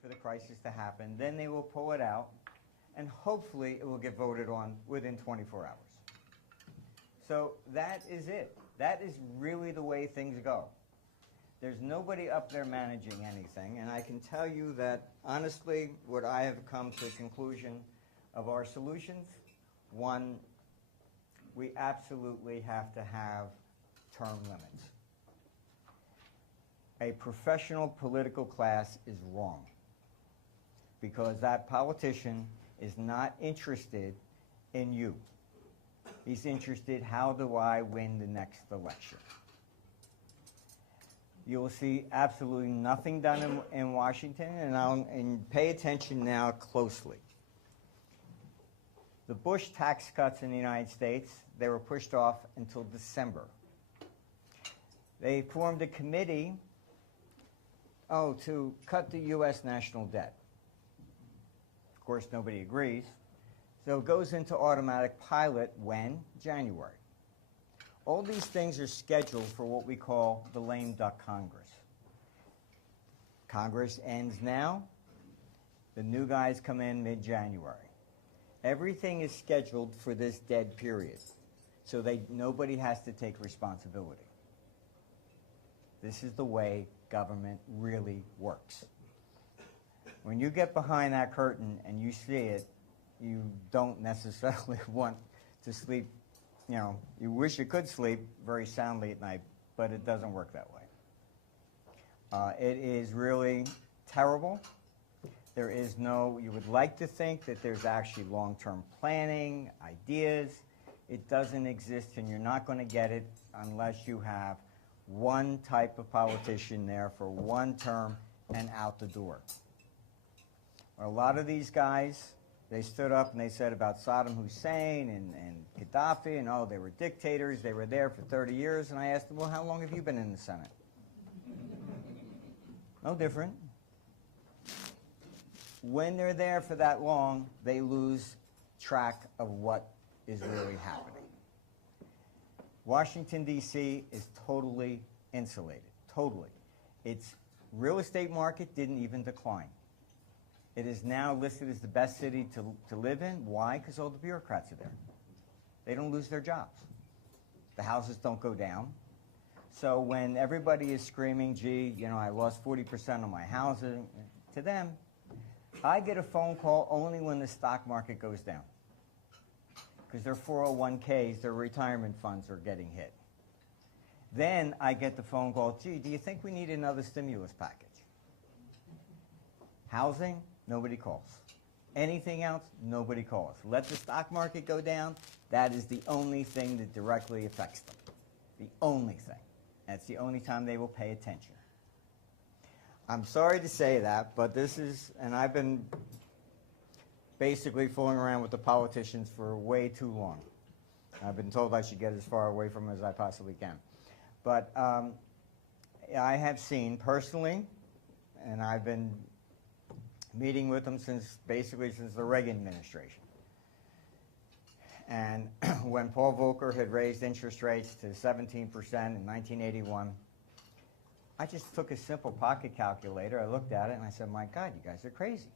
for the crisis to happen. Then they will pull it out, and hopefully it will get voted on within 24 hours. So that is it. That is really the way things go. There's nobody up there managing anything, and I can tell you that, honestly, what I have come to the conclusion of our solutions, one, we absolutely have to have term limits. A professional political class is wrong because that politician is not interested in you. He's interested, how do I win the next election? You will see absolutely nothing done in Washington, and pay attention now closely. The Bush tax cuts in the United States, they were pushed off until December. They formed a committee, to cut the U.S. national debt. Of course, nobody agrees. So it goes into automatic pilot when? January. All these things are scheduled for what we call the lame duck Congress. Congress ends now. The new guys come in mid-January. Everything is scheduled for this dead period, so nobody has to take responsibility. This is the way government really works. When you get behind that curtain and you see it, you don't necessarily want to sleep. You wish you could sleep very soundly at night, but it doesn't work that way. It is really terrible. There is you would like to think that there's actually long-term planning, ideas. It doesn't exist, and you're not going to get it unless you have one type of politician there for one term and out the door. A lot of these guys, they stood up and they said about Saddam Hussein and Gaddafi, and they were dictators. They were there for 30 years. And I asked them, well, how long have you been in the Senate? No different. When they're there for that long, they lose track of what is really happening. Washington, D.C. is totally insulated, totally. Its real estate market didn't even decline. It is now listed as the best city to live in. Why? Because all the bureaucrats are there. They don't lose their jobs. The houses don't go down. So when everybody is screaming, gee, I lost 40% of my housing, to them, I get a phone call only when the stock market goes down. Because their 401ks, their retirement funds are getting hit. Then I get the phone call, gee, do you think we need another stimulus package? Housing, nobody calls. Anything else, nobody calls. Let the stock market go down, that is the only thing that directly affects them. The only thing. That's the only time they will pay attention. I'm sorry to say that, but this is, and I've been basically fooling around with the politicians for way too long. I've been told I should get as far away from them as I possibly can. But I have seen personally, and I've been meeting with them since the Reagan administration. And when Paul Volcker had raised interest rates to 17% in 1981, I just took a simple pocket calculator, I looked at it, and I said, my God, you guys are crazy.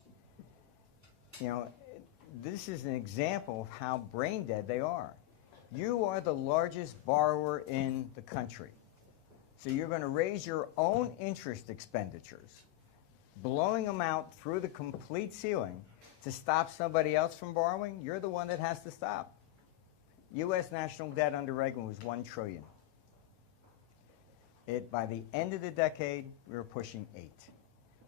This is an example of how brain dead they are. You are the largest borrower in the country. So you're going to raise your own interest expenditures, blowing them out through the complete ceiling to stop somebody else from borrowing. You're the one that has to stop. U.S. national debt under Reagan was $1 trillion. By the end of the decade, we were pushing 8.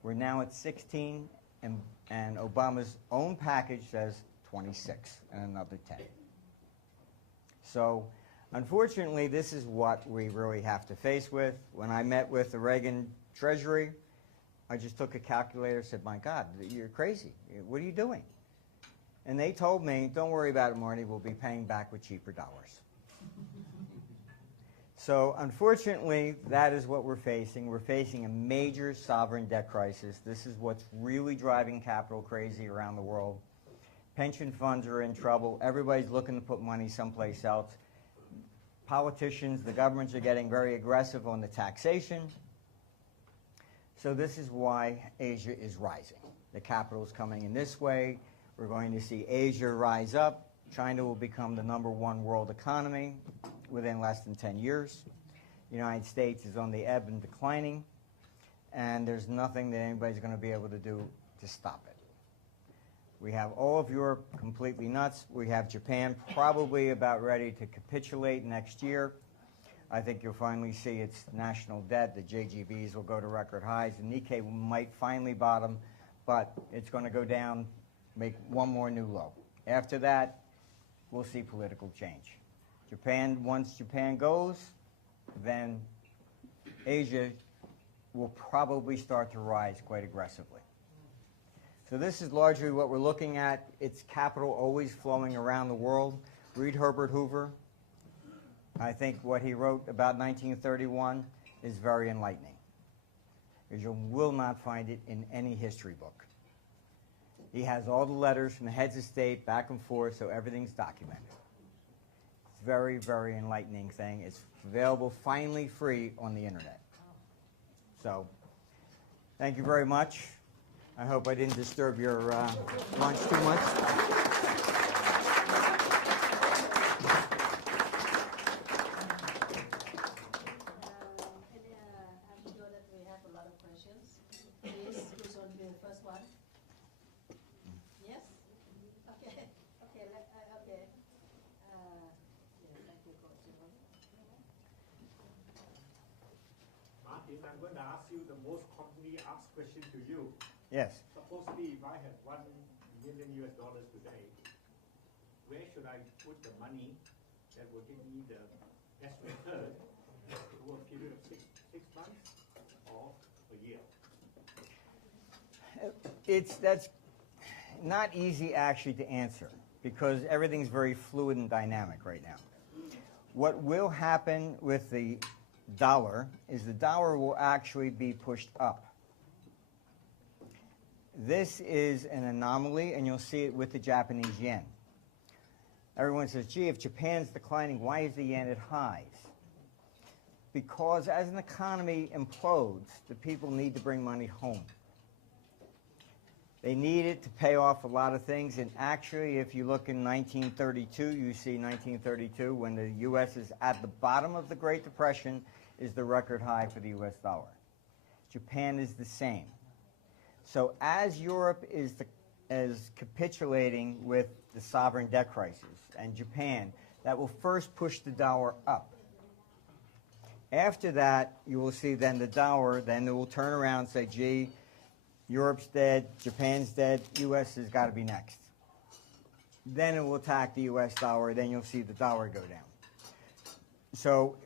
We're now at 16, and Obama's own package says 26 and another 10. So, unfortunately, this is what we really have to face with. When I met with the Reagan Treasury, I just took a calculator and said, my God, you're crazy. What are you doing? And they told me, don't worry about it, Marty, we'll be paying back with cheaper dollars. So unfortunately, that is what we're facing. We're facing a major sovereign debt crisis. This is what's really driving capital crazy around the world. Pension funds are in trouble. Everybody's looking to put money someplace else. Politicians, the governments are getting very aggressive on the taxation. So this is why Asia is rising. The capital is coming in this way. We're going to see Asia rise up. China will become the #1 world economy within less than 10 years. The United States is on the ebb and declining, and there's nothing that anybody's going to be able to do to stop it. We have all of Europe completely nuts. We have Japan probably about ready to capitulate next year. I think you'll finally see its national debt. The JGBs will go to record highs. The Nikkei might finally bottom, but it's going to go down, make one more new low. After that, we'll see political change. Once Japan goes, then Asia will probably start to rise quite aggressively. So this is largely what we're looking at. It's capital always flowing around the world. Read Herbert Hoover. I think what he wrote about 1931 is very enlightening, because you will not find it in any history book. He has all the letters from the heads of state back and forth, so everything's documented. It's a very, very enlightening thing. It's available finally free on the internet. So thank you very much. I hope I didn't disturb your lunch too much. I'm going to ask you the most commonly asked question to you. Yes. Supposedly, if I had $1 million today, where should I put the money that will give me the best return over a period of six months or a year? That's not easy actually to answer, because everything's very fluid and dynamic right now. What will happen with the dollar is the dollar will actually be pushed up. This is an anomaly, and you'll see it with the Japanese yen. Everyone says, gee, if Japan's declining, why is the yen at highs? Because as an economy implodes, the people need to bring money home. They need it to pay off a lot of things, and actually, if you look in 1932, you see 1932, when the U.S. is at the bottom of the Great Depression, is the record high for the U.S. dollar. Japan is the same. So as Europe is capitulating with the sovereign debt crisis, and Japan, that will first push the dollar up. After that, you will see then the dollar, then it will turn around and say, gee, Europe's dead, Japan's dead, U.S. has got to be next. Then it will attack the U.S. dollar, then you'll see the dollar go down. So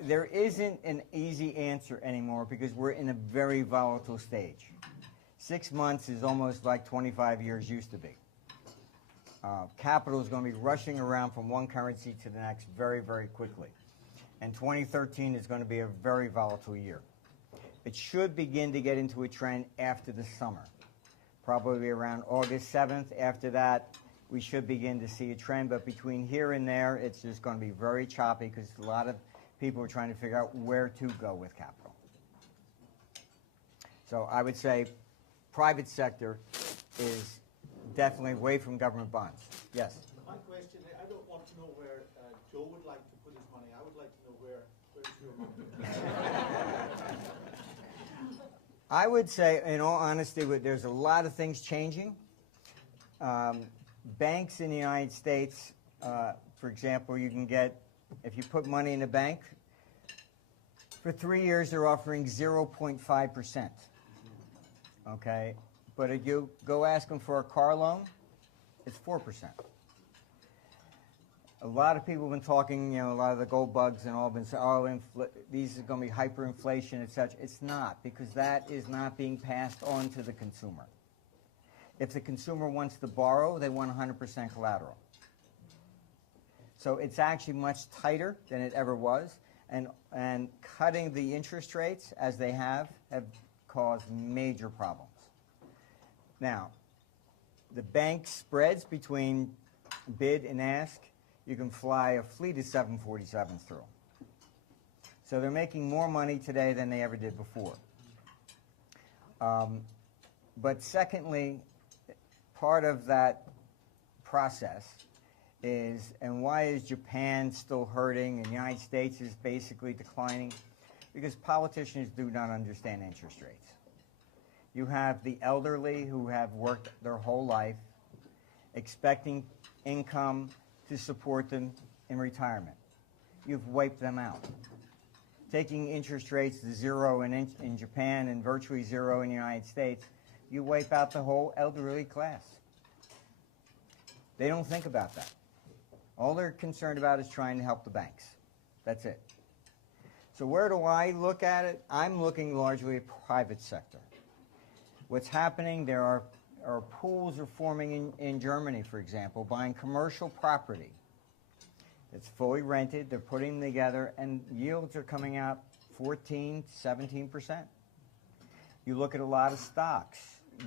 there isn't an easy answer anymore, because we're in a very volatile stage. 6 months is almost like 25 years used to be. Capital is going to be rushing around from one currency to the next very, very quickly. And 2013 is going to be a very volatile year. It should begin to get into a trend after the summer, probably around August 7th. After that, we should begin to see a trend. But between here and there, it's just going to be very choppy, because a lot of people are trying to figure out where to go with capital. So I would say private sector is definitely away from government bonds. Yes? My question, I don't want to know where Joe would like to put his money. I would like to know where's your money. I would say, in all honesty, there's a lot of things changing. Banks in the United States, for example, you can get, if you put money in a bank, for 3 years they're offering 0.5%. Okay? But if you go ask them for a car loan, it's 4%. A lot of people have been talking, a lot of the gold bugs and all have been saying, oh, these are going to be hyperinflation, etc. It's not, because that is not being passed on to the consumer. If the consumer wants to borrow, they want 100% collateral. So it's actually much tighter than it ever was, and cutting the interest rates as they have caused major problems. Now, the bank spreads between bid and ask, you can fly a fleet of 747s through. So they're making more money today than they ever did before. But secondly, part of that process is, and why is Japan still hurting and the United States is basically declining? Because politicians do not understand interest rates. You have the elderly who have worked their whole life expecting income to support them in retirement. You've wiped them out. Taking interest rates to zero in Japan and virtually zero in the United States, you wipe out the whole elderly class. They don't think about that. All they're concerned about is trying to help the banks. That's it. So where do I look at it? I'm looking largely at private sector. What's happening, there are pools are forming in Germany, for example, buying commercial property. It's fully rented, they're putting them together, and yields are coming out 14, 17%. You look at a lot of stocks,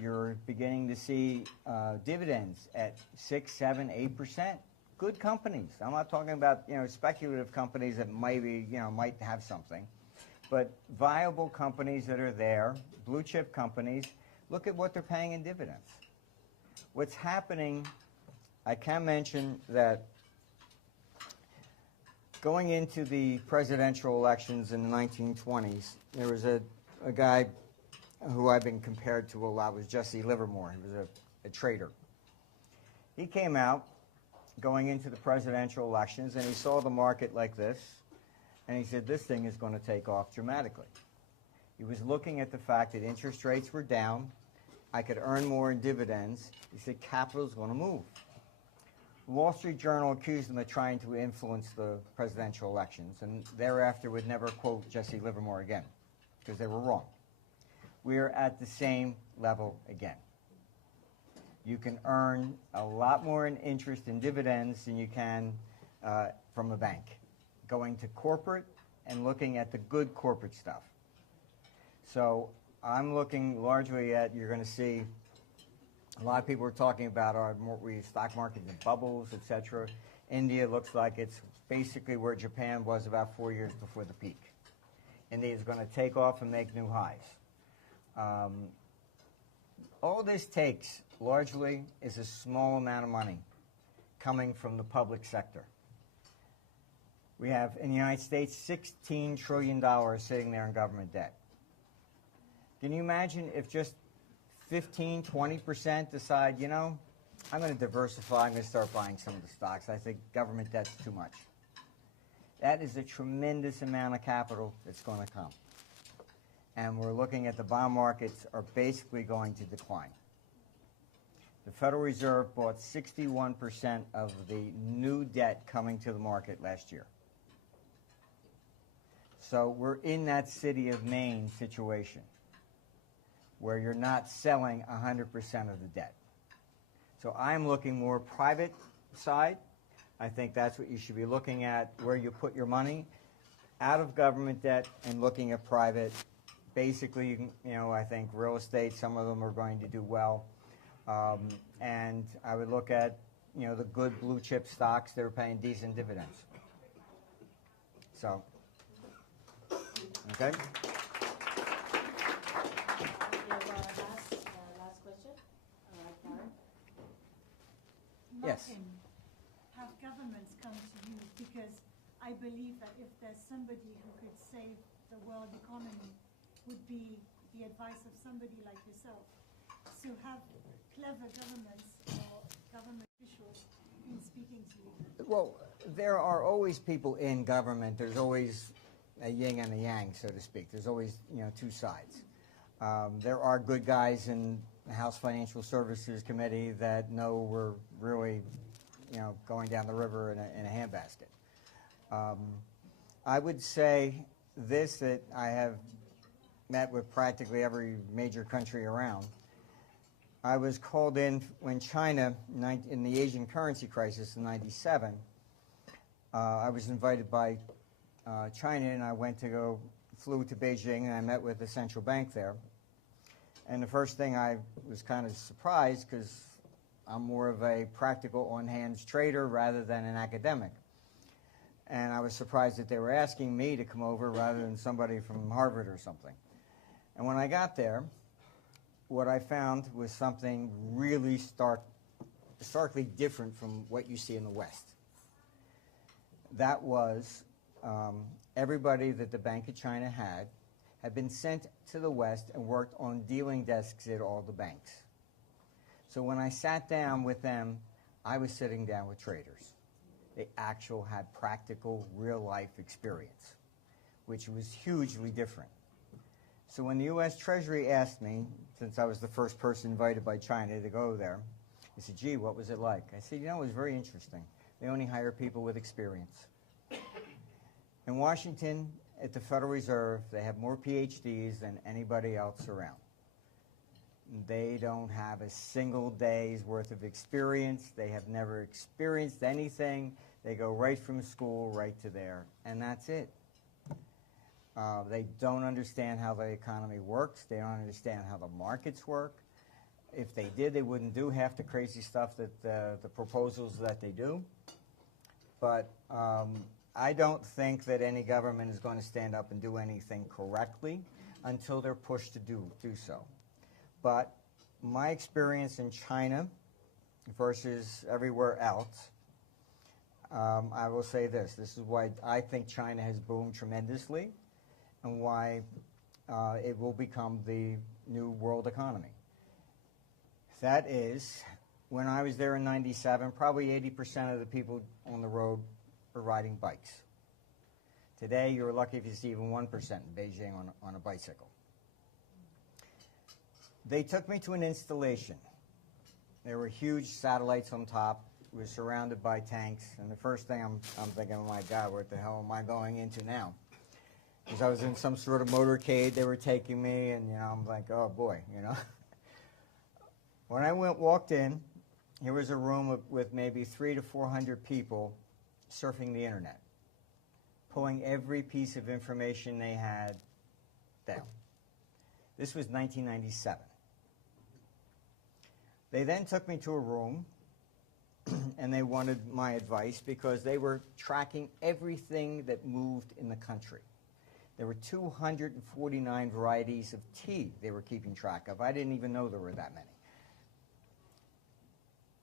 you're beginning to see dividends at 6, 7, 8%. Good companies. I'm not talking about speculative companies that maybe might have something, but viable companies that are there, blue chip companies. Look at what they're paying in dividends. What's happening, I can mention that going into the presidential elections in the 1920s, there was a guy who I've been compared to a lot, was Jesse Livermore. He was a trader. He came out going into the presidential elections, and he saw the market like this, and he said, this thing is going to take off dramatically. He was looking at the fact that interest rates were down. I could earn more in dividends. He said, capital is going to move. The Wall Street Journal accused him of trying to influence the presidential elections, and thereafter would never quote Jesse Livermore again, because they were wrong. We are at the same level again. You can earn a lot more in interest in dividends than you can from a bank. Going to corporate and looking at the good corporate stuff. So I'm looking largely at, you're going to see a lot of people are talking about our stock market in bubbles, etc. India looks like it's basically where Japan was about 4 years before the peak. India is going to take off and make new highs. All this takes largely is a small amount of money coming from the public sector. We have in the United States $16 trillion sitting there in government debt. Can you imagine if just 15, 20% decide, I'm going to diversify, I'm going to start buying some of the stocks. I think government debt's too much. That is a tremendous amount of capital that's going to come. And we're looking at the bond markets are basically going to decline. The Federal Reserve bought 61% of the new debt coming to the market last year. So we're in that city of Maine situation where you're not selling 100% of the debt. So I'm looking more private side. I think that's what you should be looking at, where you put your money, out of government debt and looking at private. Basically, I think real estate, some of them are going to do well. And I would look at, the good blue chip stocks that are paying decent dividends. So, okay. Last question. Barron. Yes. Matin, have governments come to you? Because I believe that if there's somebody who could save the world economy, would be the advice of somebody like yourself. So have clever governments or government officials been speaking to you? Well, there are always people in government. There's always a yin and a yang, so to speak. There's always, two sides. There are good guys in the House Financial Services Committee that know we're really, going down the river in a handbasket. I would say this, that I have met with practically every major country around. I was called in when China, in the Asian currency crisis in '97, I was invited by China, and I flew to Beijing, and I met with the central bank there. And the first thing, I was kind of surprised, because I'm more of a practical, on-hands trader rather than an academic. And I was surprised that they were asking me to come over rather than somebody from Harvard or something. And when I got there, what I found was something really starkly different from what you see in the West. That was everybody that the Bank of China had been sent to the West and worked on dealing desks at all the banks. So when I sat down with them, I was sitting down with traders. They actually had practical, real-life experience, which was hugely different. So when the U.S. Treasury asked me, since I was the first person invited by China to go there, he said, gee, what was it like? I said, you know, it was very interesting. They only hire people with experience. In Washington, at the Federal Reserve, they have more PhDs than anybody else around. They don't have a single day's worth of experience. They have never experienced anything. They go right from school right to there, and that's it. They don't understand how the economy works. They don't understand how the markets work. If they did, they wouldn't do half the crazy stuff that the proposals that they do. But I don't think that any government is going to stand up and do anything correctly until they're pushed to do so. But my experience in China versus everywhere else, I will say this. This is why I think China has boomed tremendously and why it will become the new world economy. That is, when I was there in '97, probably 80% of the people on the road were riding bikes. Today, you're lucky if you see even 1% in Beijing on a bicycle. They took me to an installation. There were huge satellites on top. It was surrounded by tanks. And the first thing I'm thinking, oh my God, what the hell am I going into now? Because I was in some sort of motorcade. They were taking me, and I'm like, oh boy, When I walked in, here was a room with maybe 300 to 400 people surfing the internet, pulling every piece of information they had down. This was 1997. They then took me to a room, and they wanted my advice because they were tracking everything that moved in the country. There were 249 varieties of tea they were keeping track of. I didn't even know there were that many.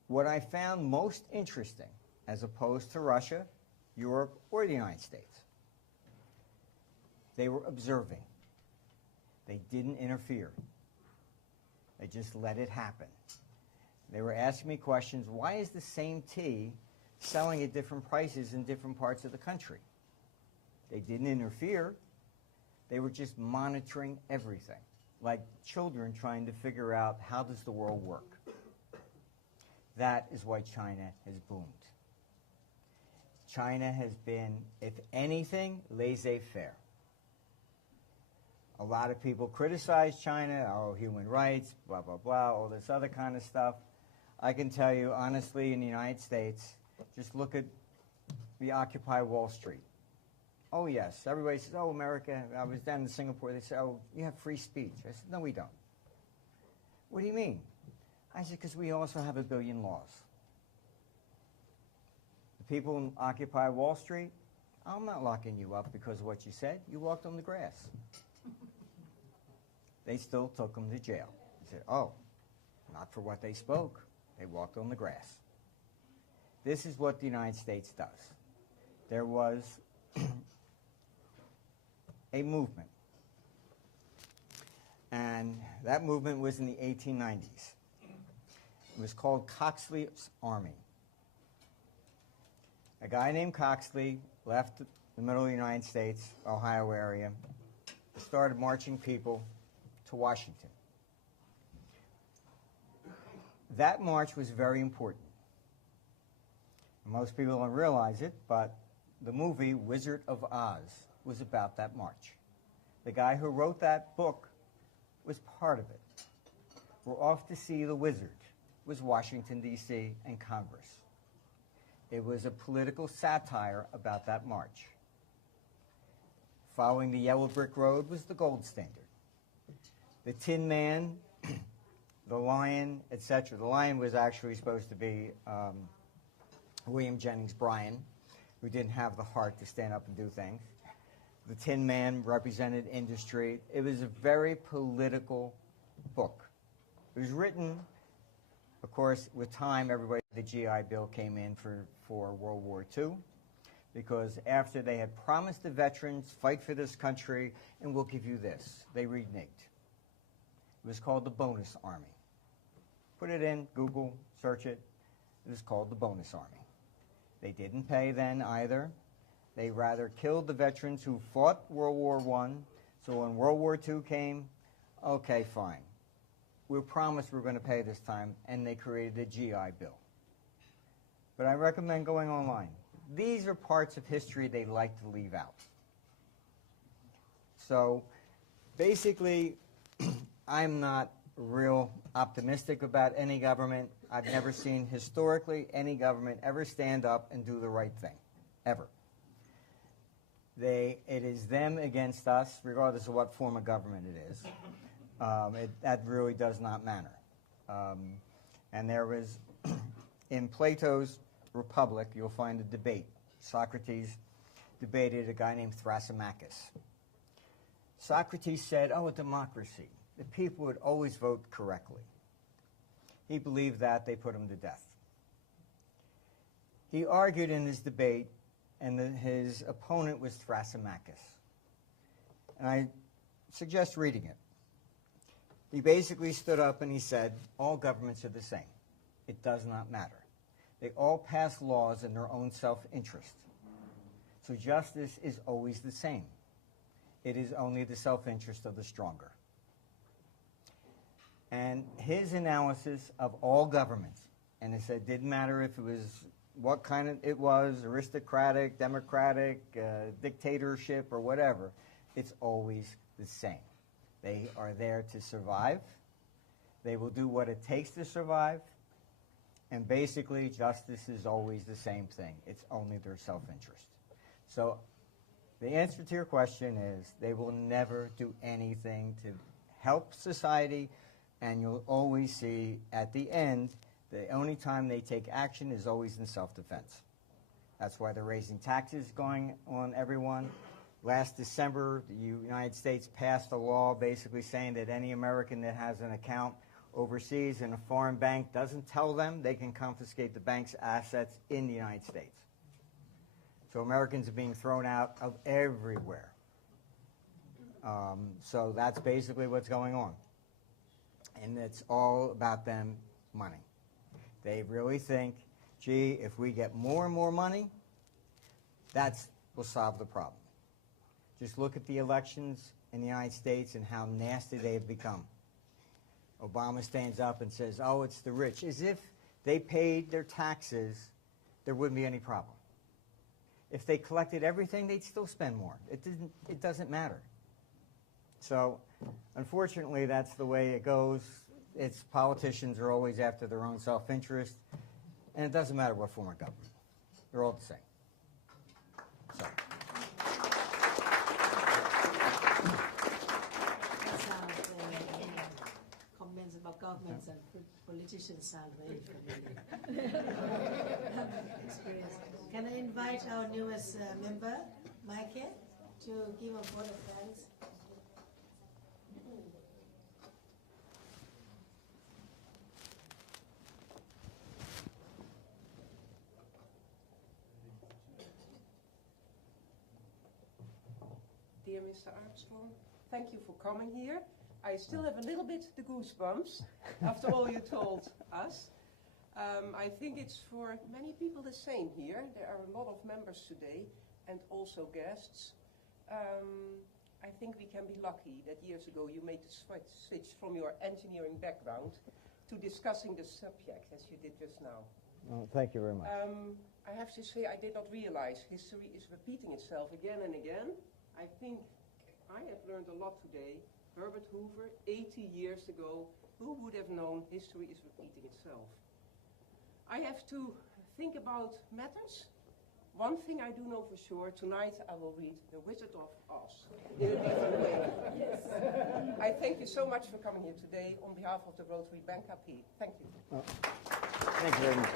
What I found most interesting, as opposed to Russia, Europe, or the United States, they were observing. They didn't interfere. They just let it happen. They were asking me questions. Why is the same tea selling at different prices in different parts of the country? They didn't interfere. They were just monitoring everything, like children trying to figure out how does the world work. That is why China has boomed. China has been, if anything, laissez-faire. A lot of people criticize China, oh, human rights, blah, blah, blah, all this other kind of stuff. I can tell you, honestly, in the United States, just look at the Occupy Wall Street. Oh, yes, everybody says, oh, America, I was down in Singapore, they say, oh, you have free speech. I said, no, we don't. What do you mean? I said, because we also have a billion laws. The people in Occupy Wall Street, I'm not locking you up because of what you said. You walked on the grass. They still took them to jail. They said, oh, not for what they spoke. They walked on the grass. This is what the United States does. There was a movement, and that movement was in the 1890s. It was called Coxley's Army. A guy named Coxley left the middle of the United States, Ohio area, started marching people to Washington. That march was very important. Most people don't realize it, but the movie Wizard of Oz was about that march. The guy who wrote that book was part of it. We're off to see the wizard. It was Washington, D.C. and Congress. It was a political satire about that march. Following the yellow brick road was the gold standard. The Tin Man, the Lion, etc. The Lion was actually supposed to be William Jennings Bryan, who didn't have the heart to stand up and do things. The Tin Man represented industry. It was a very political book. It was written, of course, with time, the GI Bill came in for World War II, because after they had promised the veterans, fight for this country, and we'll give you this, they reneged. It was called the Bonus Army. Put it in, Google, search it. It was called the Bonus Army. They didn't pay then either. They rather killed the veterans who fought World War I. So when World War II came, okay, fine. We promised we're going to pay this time, and they created the GI Bill. But I recommend going online. These are parts of history they like to leave out. So basically, I'm not real optimistic about any government. I've never seen historically any government ever stand up and do the right thing, ever. It is them against us, regardless of what form of government it is. That really does not matter. And there was, in Plato's Republic, you'll find a debate. Socrates debated a guy named Thrasymachus. Socrates said, oh, a democracy. The people would always vote correctly. He believed that. They put him to death. He argued in his debate, and his opponent was Thrasymachus. And I suggest reading it. He basically stood up and he said, all governments are the same. It does not matter. They all pass laws in their own self-interest. So justice is always the same. It is only the self-interest of the stronger. And his analysis of all governments, and he said it didn't matter if it was what kind of it was, aristocratic, democratic, dictatorship, or whatever, it's always the same. They are there to survive. They will do what it takes to survive. And basically, justice is always the same thing. It's only their self-interest. So the answer to your question is they will never do anything to help society, and you'll always see at the end, the only time they take action is always in self-defense. That's why they're raising taxes going on everyone. Last December, the United States passed a law basically saying that any American that has an account overseas in a foreign bank doesn't tell them, they can confiscate the bank's assets in the United States. So Americans are being thrown out of everywhere. So that's basically what's going on. And it's all about them money. They really think, gee, if we get more and more money, that will solve the problem. Just look at the elections in the United States and how nasty they have become. Obama stands up and says, oh, it's the rich. As if they paid their taxes, there wouldn't be any problem. If they collected everything, they'd still spend more. It doesn't matter. So, unfortunately, that's the way it goes. It's politicians are always after their own self-interest, and it doesn't matter what form of government. They're all the same. So. Comments about governments and politicians sound very familiar. Experience. Can I invite our newest member, Matin, to give a vote of thanks? Dear Mr. Armstrong, thank you for coming here. I still have a little bit the goosebumps after all you told us. I think it's for many people the same here. There are a lot of members today and also guests. I think we can be lucky that years ago you made the switch from your engineering background to discussing the subject as you did just now. Well, thank you very much. I have to say I did not realize history is repeating itself again and again. I think I have learned a lot today. Herbert Hoover, 80 years ago, who would have known history is repeating itself? I have to think about matters. One thing I do know for sure, tonight I will read The Wizard of Oz in a different way. Yes. I thank you so much for coming here today on behalf of the Rotary Bangkok. Thank you. Oh, thank you very much.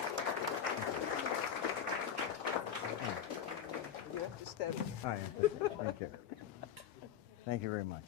You have to stand. Hi, thank you. Thank you very much.